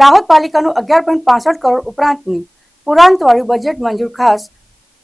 દાહોદ પાલિકાનું અગિયાર પોઈન્ટ પાસઠ કરોડ ઉપરાંતની પુરાંતવાળું બજેટ મંજૂર ખાસ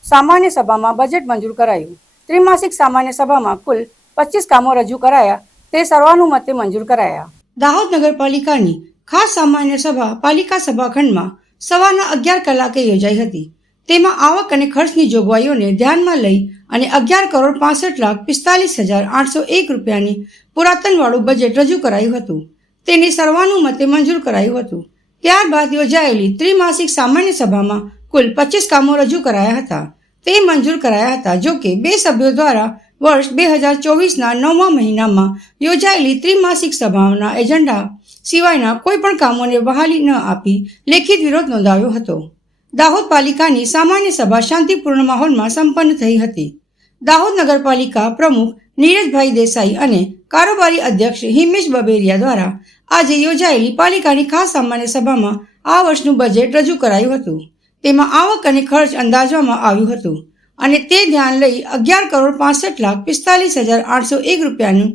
સામાન્ય સભામાં બજેટ મંજૂર કરાયું. ત્રિમાસિક સામાન્ય સભામાં કુલ પચીસ કામો રજૂ કરાયા. તે સર્વાનુમતે મંજૂર કરાયા. દાહોદ નગરપાલિકાની ખાસ સામાન્ય સભા પાલિકા સભાખંડમાં સવારના અગિયાર કલાકે યોજાઈ હતી. તેમાં આવક અને ખર્ચની જોગવાઈઓને ધ્યાનમાં લઈ અને અગિયાર કરોડ પાસઠ લાખ પિસ્તાલીસ હજાર આઠસો એક રૂપિયાની પુરાતનવાળું બજેટ રજૂ કરાયું હતું. તેને સર્વાનુમતે મંજૂર કરાયું હતું. ત્યારબાદ યોજાયેલી ત્રિમાસિક સામાન્ય સભામાં કુલ પચીસ કામો રજૂ કરાયા હતા. તે મંજૂર કરાયા હતા જો કે બે સભ્યો દ્વારા વર્ષ બે હજાર ચોવીસના નવમા મહિનામાં યોજાયેલી ત્રિમાસિક સભાના એજન્ડા સિવાયના કોઈ પણ કામોને બહાલી ન આપી લેખિત વિરોધ નોંધાવ્યો હતો. દાહોદ પાલિકાની સામાન્ય સભા શાંતિપૂર્ણ માહોલમાં સંપન્ન થઈ હતી. દાહોદ નગરપાલિકા પ્રમુખ નીરજભાઈ દેસાઈ અને કારોબારી અધ્યક્ષ હિમેશ બબેરિયા દ્વારા આજે યોજાયેલી પાલિકાની ખાસ સામાન્ય સભામાં આ વર્ષનું બજેટ રજૂ કરાયું હતું. તેમાં આવક અને ખર્ચ અંદાજવામાં આવ્યું હતું અને તે ધ્યાન લઈ અગિયાર કરોડ પાસઠ લાખ પિસ્તાલીસ હજાર આઠસો એક રૂપિયાનું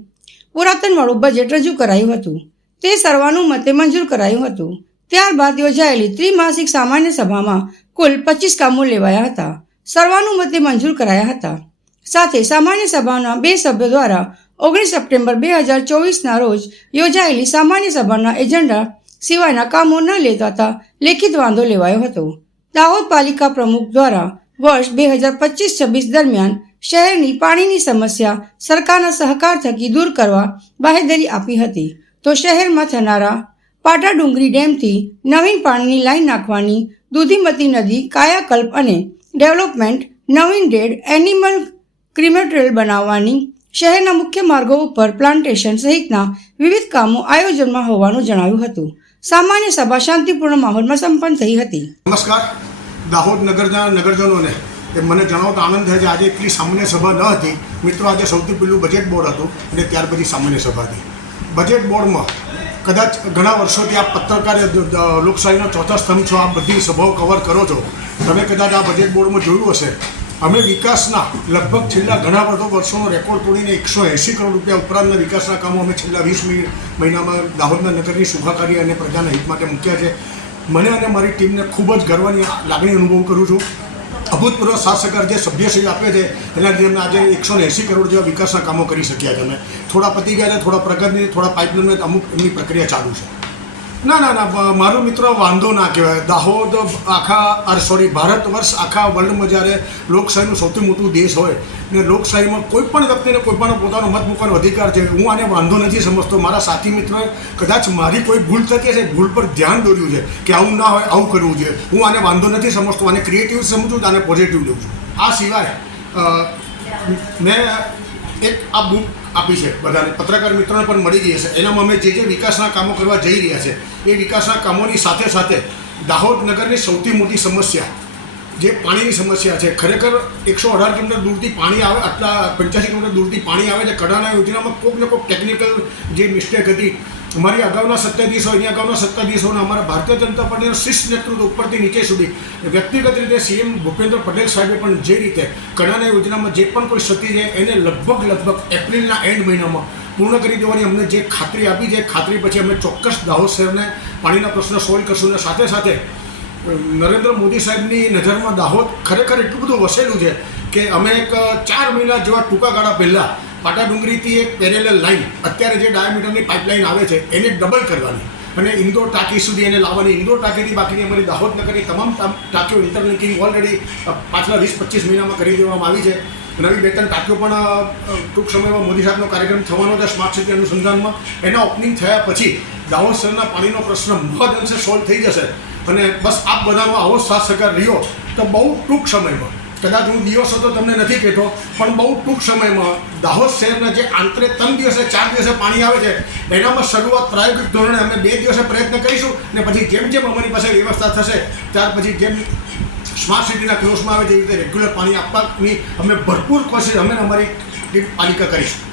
પુરાતનવાળું બજેટ રજૂ કરાયું હતું. તે સર્વાનુમતે મંજૂર કરાયું હતું. ત્યારબાદ યોજાયેલી ત્રિમાસિક સામાન્ય સભામાં કુલ પચીસ કામો લેવાયા હતા. સર્વાનુમતે મંજૂર કરાયા હતા. સાથે સામાન્ય સભાના બે સભ્યો દ્વારા ઓગણીસ સપ્ટેમ્બર બે હજાર ચોવીસના રોજ યોજાયેલી સામાન્ય સભાના એજન્ડા સિવાયના કામો ન લેતા લેખિત વાંધો લેવાયો હતો. દાહોદ પાલિકા પ્રમુખ દ્વારા વર્ષ બે હજાર પચીસ છવ્વીસ દરમિયાન શહેરની પાણીની સમસ્યા સરકારના સહકાર થકી દૂર કરવા બાહેધરી આપી હતી. તો શહેરમાં થનારા પાટા ડુંગરી ડેમથી નવીન પાણીની લાઈન નાખવાની દૂધીમતી નદી કાયાકલ્પ અને ડેવલપમેન્ટ નવીન ડેડ એનિમલ ક્રિમેટોરિયલ બનાવવાની શહેરના મુખ્ય માર્ગો ઉપર પ્લાન્ટેશન સહિતના વિવિધ કામો આયોજનમાં હોવાનું જણાવ્યું હતું. સામાન્ય સભા શાંતિપૂર્ણ માહોલમાં સંપન્ન થઈ હતી. નમસ્કાર. દાહોદ નગરના નગરજનોને મને જણાવતો આનંદ થાય છે, આજે એટલી સામાન્ય સભા ન હતી. મિત્રો, આજે સૌથી પહેલું બજેટ બોર્ડ હતું અને ત્યાર પછી સામાન્ય સભા હતી. બજેટ બોર્ડમાં કદાચ ઘણા વર્ષોથી આ પત્રકાર લોકશાહીનો ચોથા સ્તંભ છો આ બધી સભાઓ કવર કરો છો. તમે કદાચ આ બજેટ બોર્ડમાં જોયું હશે. અમે વિકાસના લગભગ છેલ્લા ઘણા બધો વર્ષોનો રેકોર્ડ તોડીને એકસો એંસી કરોડ રૂપિયા ઉપરાંતના વિકાસના કામો અમે છેલ્લા વીસ મહિનામાં દાહોદના નગરની સુખાકારી અને પ્રજાના હિત માટે મૂક્યા છે. મને અને મારી ટીમને ખૂબ જ ગર્વની લાગણી અનુભવ કરું છું. અભૂતપૂર્વ શાસકર જે સભ્યશ્રી આપે છે, એના લીધે આજે એકસો એંસી કરોડ જેવા વિકાસના કામો કરી શક્યા છે. અમે થોડા પતી ગયા છે, થોડા પ્રગતિ, થોડા પાઇપલાઇન અમુક એમની પ્રક્રિયા ચાલુ છે. ના ના ના મારો મિત્ર વાંધો ના કહેવાય. દાહોદ, આખા અરે સોરી ભારત વર્ષ આખા વર્લ્ડમાં જ્યારે લોકશાહીનું સૌથી મોટું દેશ હોય ને લોકશાહીમાં કોઈ પણ વ્યક્તિને કોઈ પણ પોતાનો મત મૂકવાનો અધિકાર છે, હું આને વાંધો નથી સમજતો. મારા સાથી મિત્રોએ કદાચ મારી કોઈ ભૂલ થતી હશે, ભૂલ પર ધ્યાન દોર્યું છે કે આવું ના હોય, આવું કરવું જોઈએ હું આને વાંધો નથી સમજતો, આને ક્રિએટિવ સમજું છું, આને પોઝિટિવ લઉં છું. આ સિવાય મેં એક આ બુક આપી છે. બધાને પત્રકાર મિત્રોને પણ મળી ગઈ હશે. એનામાં અમે જે જે વિકાસના કામો કરવા જઈ રહ્યા છે, એ વિકાસના કામોની સાથે સાથે દાહોદ નગરની સૌથી મોટી સમસ્યા, જે પાણીની સમસ્યા છે, ખરેખર એકસો અઢાર કિલોમીટર દૂરથી પાણી આવે, આટલા પંચ્યાસી કિલોમીટર દૂરથી પાણી આવે છે કડાના યોજનામાં કોઈક ને કોઈક ટેકનિકલ જે મિસ્ટેક હતી અમારી અગાઉના સત્યાધીશો એની અગાઉના સત્યાધીશોને અમારા ભારતીય જનતા પાર્ટીના શિષ્ટ નેતૃત્વ ઉપરથી નીચે સુધી વ્યક્તિગત રીતે સીએમ ભૂપેન્દ્ર પટેલ સાહેબે પણ જે રીતે કડાના યોજનામાં જે પણ કોઈ ક્ષતિ છે, એને લગભગ લગભગ એપ્રિલના એન્ડ મહિનામાં પૂર્ણ કરી દેવાની અમને જે ખાતરી આપી છે ખાતરી પછી અમે ચોક્કસ દાહોદ શહેરને પાણીના પ્રશ્ન સોલ્વ કરશું અને સાથે સાથે નરેન્દ્ર મોદી સાહેબની નજરમાં દાહોદ ખરેખર એટલું બધું વસેલું છે કે અમે એક ચાર મહિના જેવા ટૂંકા ગાળા પહેલાં પાટા ડુંગરીથી એક પેરેલલ લાઈન અત્યારે જે ડાયામીટરની પાઇપલાઇન આવે છે, એને ડબલ કરવાની. અને ઇન્દોર ટાંકી સુધી એને લાવવાની. ઇન્દોર ટાંકીથી બાકીની અમારી દાહોદ નગરની તમામ ટાંકીઓ ઇન્ટરલિંકિંગ ઓલરેડી પાછલા વીસ, પચીસ મહિનામાં કરી દેવામાં આવી છે. નવી બે ત્રણ ટાંકીઓ પણ ટૂંક સમયમાં મોદી સાહેબનો કાર્યક્રમ થવાનો છે સ્માર્ટ સિટી અનુસંધાનમાં. એના ઓપનિંગ થયા પછી દાહોદ શહેરના પાણીનો પ્રશ્ન મહદઅંશે સોલ્વ થઈ જશે. અને બસ આપ બધાનો આવો સાથ સહકાર રહ્યો. તો બહુ ટૂંક સમયમાં કદાચ હું દિવસો તો તમને નથી કહેતો, પણ બહુ ટૂંક સમયમાં દાહોદ શહેરના જે આંતરે ત્રણ દિવસે, ચાર દિવસે પાણી આવે છે, એનામાં શરૂઆત પ્રાયોગિક ધોરણે અમે બે દિવસે પ્રયત્ન કરીશું ને પછી જેમ જેમ અમારી પાસે વ્યવસ્થા થશે, ત્યાર પછી જેમ સ્માર્ટ સિટીના ક્લોઝમાં આવે એ રીતે રેગ્યુલર પાણી આપવાની અમે ભરપૂર કોશિશ, અમે અમારી પાલિકા કરીશું.